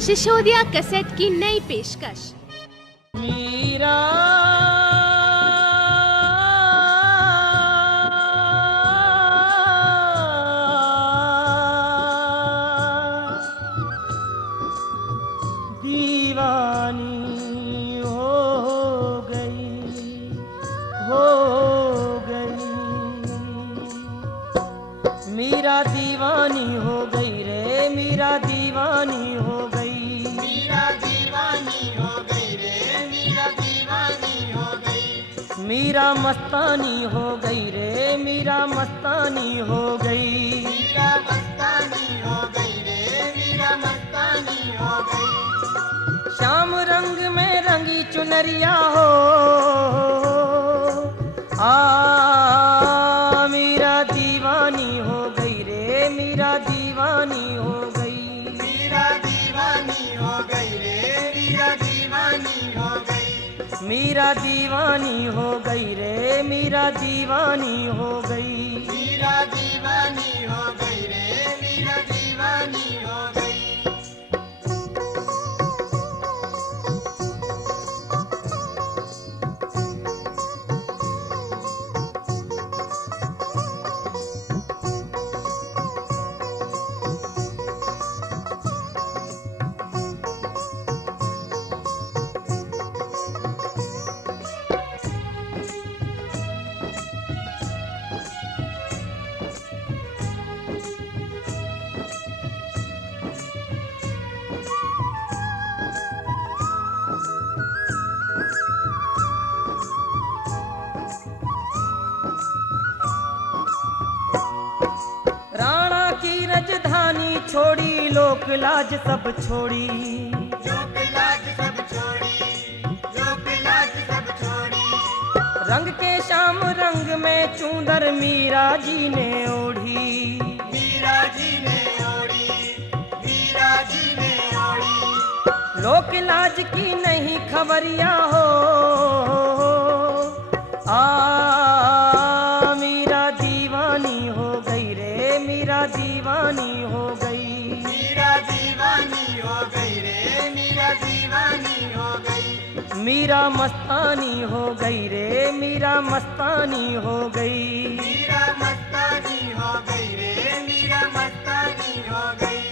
Sisodia cassette की नई पेशकश। मीरा दीवानी हो गई, हो गई। मीरा दीवानी हो गई रे, मीरा दीवानी हो गई। मीरा दीवानी हो गई रे, मीरा दीवानी हो गई। मीरा मस्तानी हो गई रे, मीरा मस्तानी हो गई। मीरा मस्तानी हो गई रे, मीरा मस्तानी हो गई। श्याम रंग में रंगी चुनरिया हो, मीरा दीवानी हो गई रे, मीरा दीवानी हो गई। मीरा दीवानी हो गई रे, मीरा दीवानी हो गई। मीरा दीवानी हो गई रे, मीरा दीवानी हो गई। मीरा दीवानी हो गई रे, मीरा दीवानी हो गई। राणा की राजधानी छोड़ी, लोक लाज सब छोड़ी। लोक लाज सब छोड़ी, लोक लाज सब छोड़ी। रंग के श्याम रंग में चूंदर मीरा जी ने ओढ़ी। मीरा जी ने ओढ़ी, मीरा जी ने ओढ़ी। लोक लाज की नहीं खबरिया हो, मीरा दीवानी हो गई रे, मीरा दीवानी हो गई। मीरा दीवानी हो गई रे, मीरा दीवानी हो गई। मीरा मस्तानी हो गई रे, मीरा मस्तानी हो गई। मीरा मस्तानी हो गई रे, मीरा मस्तानी हो गई।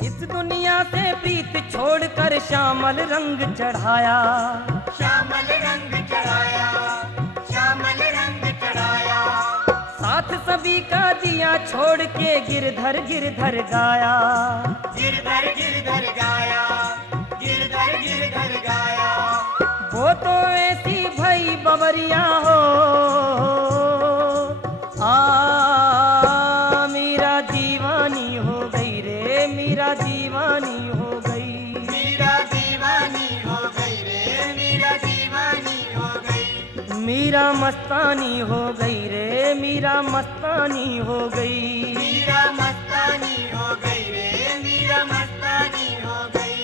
इस दुनिया से प्रीत छोड़कर श्यामल रंग चढ़ाया। श्यामल रंग चढ़ाया, श्यामल रंग चढ़ाया। साथ सभी का दिया छोड़ के गिरधर गिरधर गाया। गिरधर गिरधर गाया, गिरधर गिरधर गाया। वो तो ऐसी भई बबरिया हो, मीरा दीवानी हो गई रे, मीरा दीवानी हो गई। मीरा दीवानी हो गई रे, मीरा दीवानी हो गई। मीरा मस्तानी हो गई रे, मीरा मस्तानी हो गई। मीरा मस्तानी हो गई रे, मीरा मस्तानी हो गई।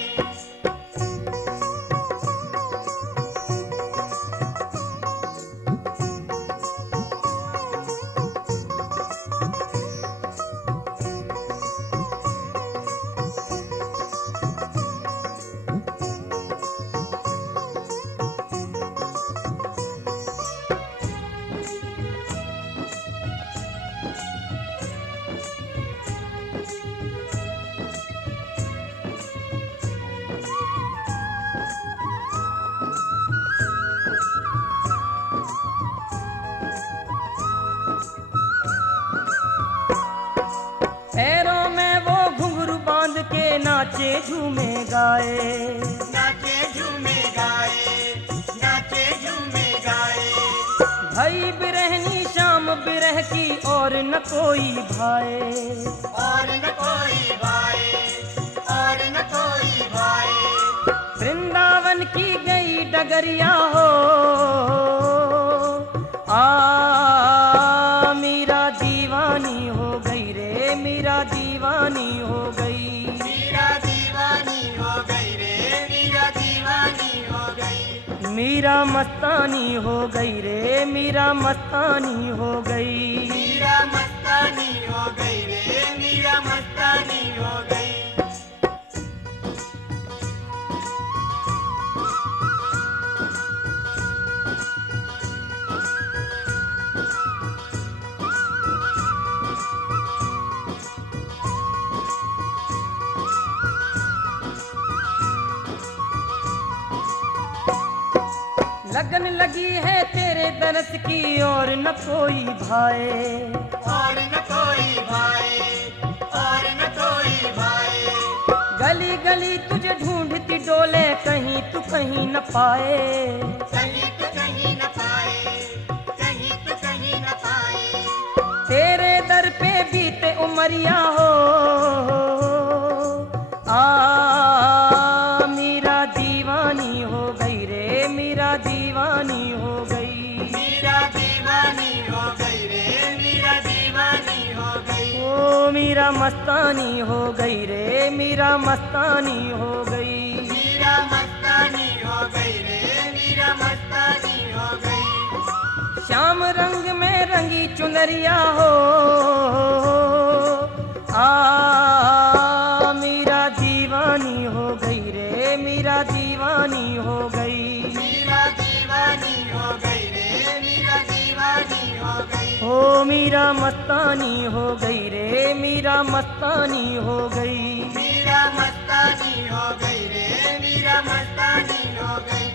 पैरों में वो घुंघरू बांध के नाचे झूमे गाए। नाचे झूमे गाए, नाचे झूमे गाए। भई बिरहनी शाम बिरह की और न कोई भाए। और न कोई भाए, और न कोई भाए। वृंदावन की गई डगरिया हो, मीरा दीवानी मीरा मस्तानी हो गई रे, मीरा मस्तानी हो गई। मीरा मस्तानी हो गई रे, मीरा मस्तानी हो गई। लगन लगी है तेरे दरस की और न कोई भाए, और न कोई भाई, और न कोई भाई। गली गली तुझे ढूंढती डोले, कहीं तू कहीं न पाए। कहीं तो कहीं न पाए, कहीं तो कहीं न पाए। तेरे दर पे बीते उमरिया हो, मीरा दीवानी हो गई रे, मीरा दीवानी हो गई। मीरा दीवानी हो गई रे, मीरा दीवानी हो गई। ओ मीरा मस्तानी हो गई रे, मीरा मस्तानी हो गई। मीरा मस्तानी हो गई रे, मीरा मस्तानी हो गई। श्याम रंग में रंगी चुनरिया हो, मीरा दीवानी हो गई रे, मीरा दीवानी हो गई। मीरा दीवानी हो गई रे, मीरा दीवानी हो गई। ओ मीरा मस्तानी हो गई रे, मीरा मस्तानी हो गई। मीरा मस्तानी हो गई रे, मीरा मस्तानी हो गई।